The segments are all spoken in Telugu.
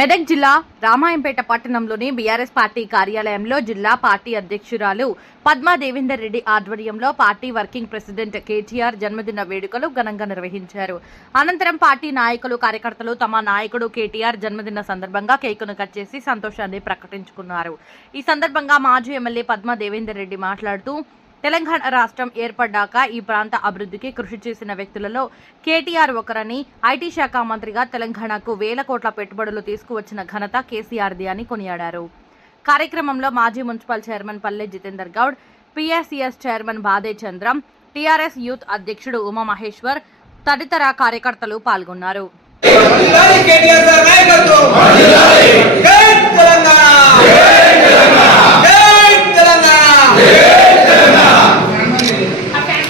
మెదక్ జిల్లా రామాయంపేట పట్టణంలోని బీఆర్ఎస్ పార్టీ కార్యాలయంలో జిల్లా పార్టీ అధ్యక్షురాలు పద్మా దేవేందర్ రెడ్డి ఆధ్వర్యంలో పార్టీ వర్కింగ్ ప్రెసిడెంట్ కేటీఆర్ జన్మదిన వేడుకలు ఘనంగా నిర్వహించారు. అనంతరం పార్టీ నాయకులు కార్యకర్తలు తమ నాయకుడు కేటీఆర్ జన్మదిన సందర్భంగా కేకును కట్ చేసి సంతోషాన్ని ప్రకటించుకున్నారు. ఈ సందర్భంగా మాజీ ఎమ్మెల్యే పద్మా దేవేందర్ రెడ్డి మాట్లాడుతూ తెలంగాణ రాష్ట్రం ఏర్పడ్డాక ఈ ప్రాంత అభివృద్ధికి కృషి చేసిన వ్యక్తులలో కేటీఆర్ ఒకరని ఐటీ శాఖ మంత్రిగా తెలంగాణకు వేల కోట్ల పెట్టుబడులు తీసుకువచ్చిన ఘనత కేసీఆర్ది అని కొనియాడారు. కార్యక్రమంలో మాజీ మున్సిపల్ చైర్మన్ పల్లె జితేందర్ గౌడ్ పిఎస్సిఎస్ చైర్మన్ బాదే చంద్రం టీఆర్ఎస్ యూత్ అధ్యక్షుడు ఉమామహేశ్వర్ తదితర కార్యకర్తలు పాల్గొన్నారు. తెలంగాణ!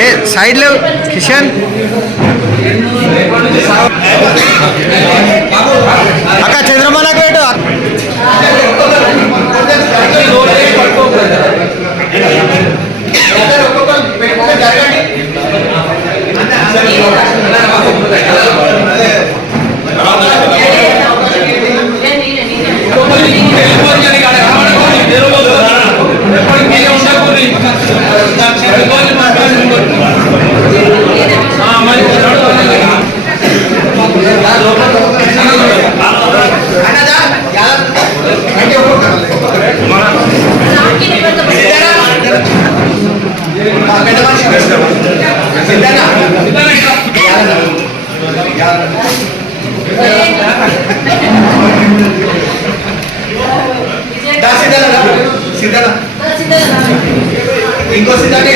ఏ సైడ్లో కిషన్. అక్క చంద్రమణ పేటు ఇంకో సిద్ధాంతి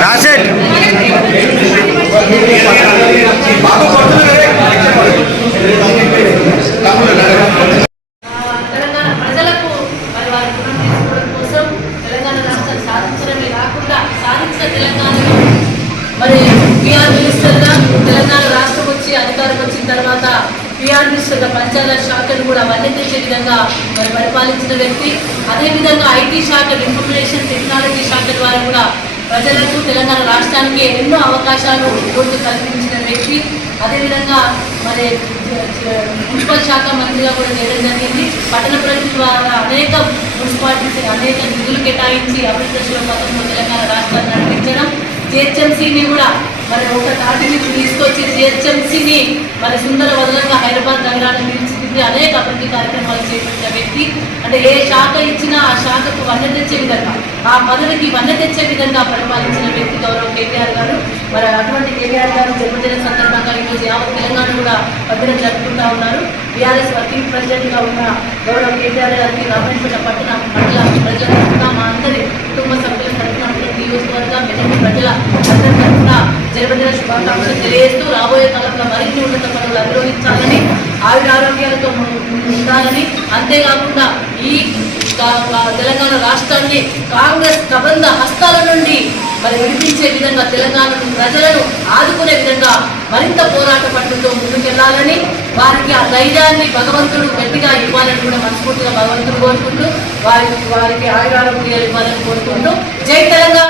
రాసెట్ తెలంగాణ ప్రజలకు మరి వారి రుణం తీసుకోవడం కోసం తెలంగాణ రాష్ట్రం సాధించడమే కాకుండా సాధించిన తెలంగాణలో మరి పిఆర్ మినిస్టర్గా తెలంగాణ రాష్ట్రం వచ్చి అధికారం వచ్చిన తర్వాత పిఆర్ మినిస్టర్గా పంచాయత్ శాఖను కూడా వర్ణించే విధంగా మరి పరిపాలించిన వ్యక్తి. అదేవిధంగా ఐటీ శాఖ ఇన్ఫర్మేషన్ టెక్నాలజీ శాఖ ద్వారా కూడా ప్రజలకు తెలంగాణ రాష్ట్రానికి ఎన్నో అవకాశాలు ఈరోజు కల్పించారు. వ్యక్తి అదేవిధంగా మరి మున్సిపల్ శాఖ మంత్రిగా కూడా చేయడం జరిగింది. పట్టణ ప్రజల ద్వారా అనేక మున్సిపాలిటీస్ అనేక నిధులు కేటాయించి అభివృద్ధి దశలో పథకంలో తెలంగాణ రాష్ట్రాన్ని నడిపించడం. జిహెచ్ఎంసీని కూడా మరి ఒక తాటిని తీసుకొచ్చి జిహెచ్ఎంసీని మరి సుందర వదలంగా హైదరాబాద్ నగరాన్ని తీర్చిదిద్ది అనేక అభివృద్ధి కార్యక్రమాలు చేపట్టిన వ్యక్తి. అంటే ఏ శాఖ ఇచ్చినా ఆ శాఖకు వన్నె తెచ్చే విధంగా ఆ పదవికి వన్నె తెచ్చే విధంగా పరిపాలించిన వ్యక్తి గౌరవ కేటీఆర్ గారు. మరి అటువంటి కేటీఆర్ గారు జన్మదిన సందర్భంగా ఈరోజు యావత్ తెలంగాణ కూడా భద్రం జరుపుకుంటా ఉన్నారు. బీఆర్ఎస్ వర్కింగ్ ప్రెసిడెంట్గా ఉన్న గౌరవ కేటీఆర్ గారికి రామేశ్వర పట్టణ మండల ప్రజల తరఫున మా అందరి కుటుంబ సభ్యుల తరఫున నియోజకవర్గ మెదటి ప్రజల అందరి తరఫున జన్మదిన శుభాకాంక్షలు తెలియజేస్తూ రాబోయే కాలంలో మరిన్ని ఉన్నత పనులు అధిరోహించాలని ఆయుర ఆరోగ్యాలతో ఉండాలని అంతేకాకుండా ఈ తెలంగాణ రాష్ట్రాన్ని కాంగ్రెస్ ప్రబంధ హస్తాల నుండి మరి విడిపించే విధంగా తెలంగాణ ప్రజలను ఆదుకునే విధంగా మరింత పోరాట పట్టుతో ముందుకెళ్ళాలని వారికి ఆ ధైర్యాన్ని భగవంతుడు గట్టిగా ఇవ్వాలని కూడా మనస్ఫూర్తిగా భగవంతుడు కోరుకుంటూ వారికి వారికి ఆయురారోగ్యాలు ఇవ్వాలని కోరుకుంటూ జై తెలంగాణ.